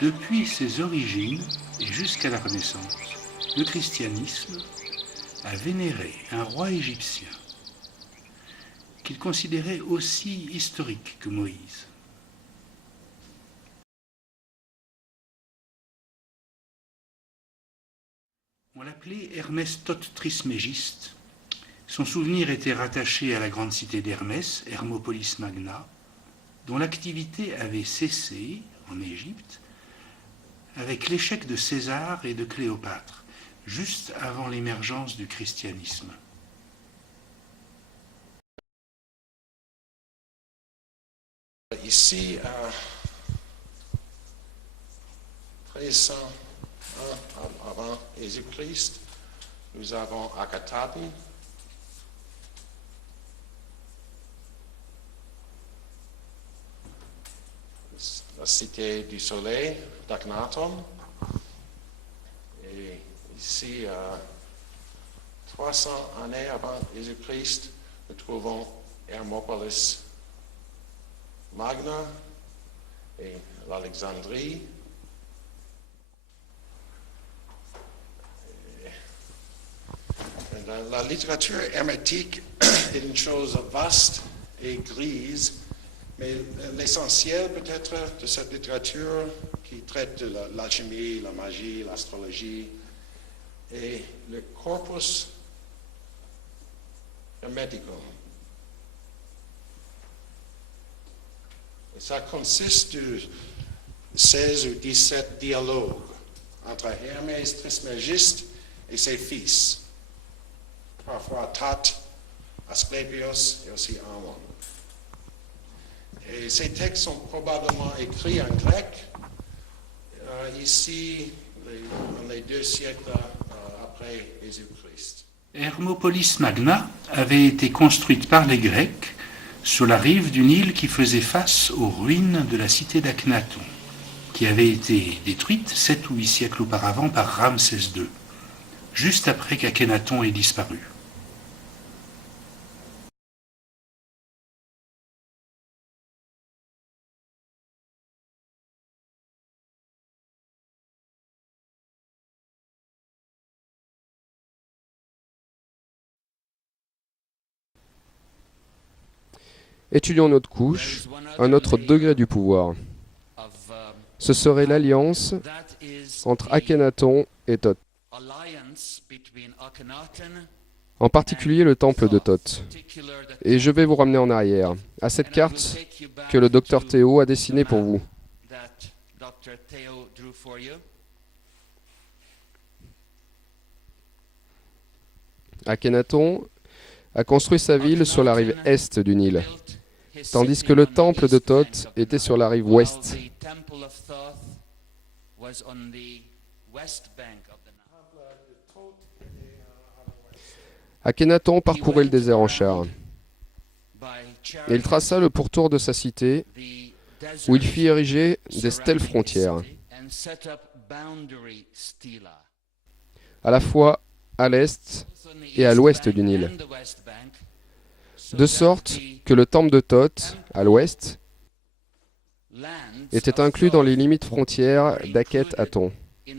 Depuis ses origines et jusqu'à la Renaissance, le christianisme a vénéré un roi égyptien qu'il considérait aussi historique que Moïse. On l'appelait Hermès Thoth Trismégiste. Son souvenir était rattaché à la grande cité d'Hermès, Hermopolis Magna, dont l'activité avait cessé en Égypte avec l'échec de César et de Cléopâtre, juste avant l'émergence du christianisme. Ici, 1300 avant Jésus-Christ, nous avons Akhenaton. La cité du soleil d'Akhenaton. Et ici, 300 années avant Jésus-Christ, nous trouvons Hermopolis Magna et l'Alexandrie. La littérature hermétique est une chose vaste et grise, mais l'essentiel peut-être de cette littérature qui traite de l'alchimie, la magie, l'astrologie, est le corpus hermético. Et ça consiste de 16 ou 17 dialogues entre Hermès Trismégiste et ses fils, parfois Thoth, Asclépios et aussi Amon. Et ces textes sont probablement écrits en grec, ici, dans les 2 siècles après Jésus-Christ. Hermopolis Magna avait été construite par les Grecs sur la rive du Nil qui faisait face aux ruines de la cité d'Akhenaton, qui avait été détruite 7 ou 8 siècles auparavant par Ramsès II, juste après qu'Akhenaton ait disparu. Étudions notre couche, un autre degré du pouvoir. Ce serait l'alliance entre Akhenaton et Thoth, en particulier le temple de Thoth. Et je vais vous ramener en arrière, à cette carte que le docteur Théo a dessinée pour vous. Akhenaton a construit sa ville sur la rive est du Nil, tandis que le temple de Thoth était sur la rive ouest. Akhenaton parcourait le désert en char. Et il traça le pourtour de sa cité, où il fit ériger des stèles frontières, à la fois à l'est et à l'ouest du Nil, de sorte que le temple de Thoth, à l'ouest, était inclus dans les limites frontières d'Akhet-Aton. Les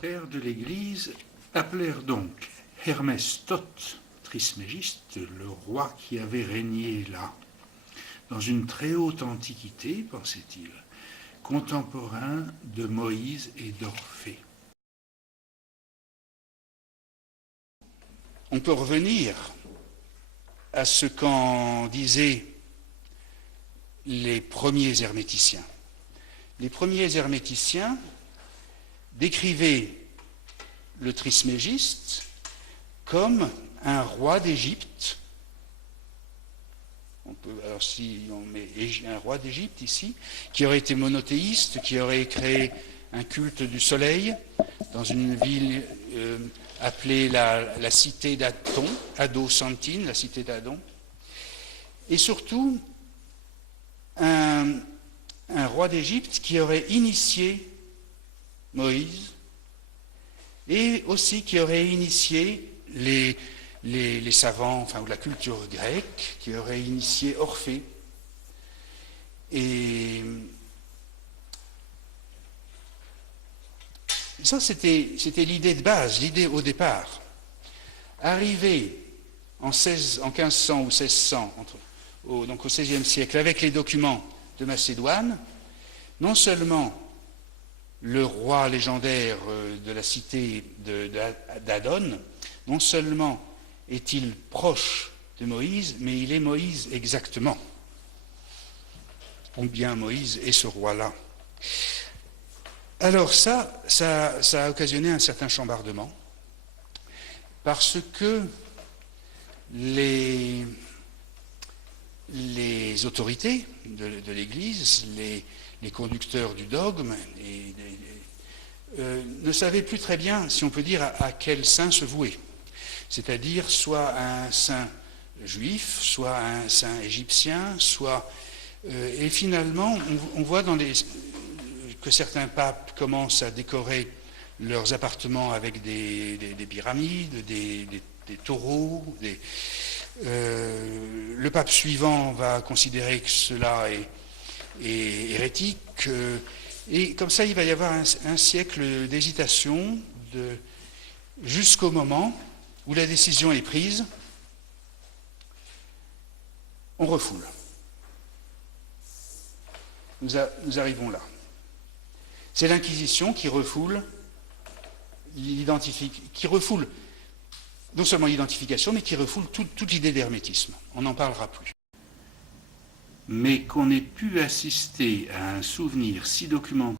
pères de l'Église appelèrent donc Hermès Thoth Trismégiste le roi qui avait régné là, dans une très haute antiquité, pensait-il, contemporain de Moïse et d'Orphée. On peut revenir à ce qu'en disaient les premiers herméticiens. Les premiers herméticiens décrivaient le Trismégiste comme un roi d'Égypte. Alors si on met un roi d'Égypte ici, qui aurait été monothéiste, qui aurait créé un culte du soleil dans une ville appelée la cité d'Adon, Ado-Santine, la cité d'Adon, et surtout un roi d'Égypte qui aurait initié Moïse et aussi qui aurait initié les savants, enfin, ou la culture grecque, qui aurait initié Orphée. Et Ça, c'était l'idée de base, l'idée au départ. Arrivé en 1500 ou 1600, donc au XVIe siècle, avec les documents de Macédoine, non seulement le roi légendaire de la cité d'Adon, non seulement est-il proche de Moïse, mais il est Moïse exactement. Ou bien Moïse est ce roi-là. Alors ça a occasionné un certain chambardement, parce que les autorités de l'Église, les conducteurs du dogme, ne savaient plus très bien, si on peut dire, à quel saint se vouer. C'est-à-dire soit un saint juif, soit un saint égyptien, soit... et finalement, on voit que certains papes commencent à décorer leurs appartements avec des pyramides, des taureaux. Le pape suivant va considérer que cela est hérétique. Et comme ça, il va y avoir un siècle d'hésitation jusqu'au moment où la décision est prise, on refoule. Nous arrivons là. C'est l'Inquisition qui refoule non seulement l'identification, mais qui refoule toute l'idée d'hermétisme. On n'en parlera plus. Mais qu'on ait pu assister à un souvenir si documenté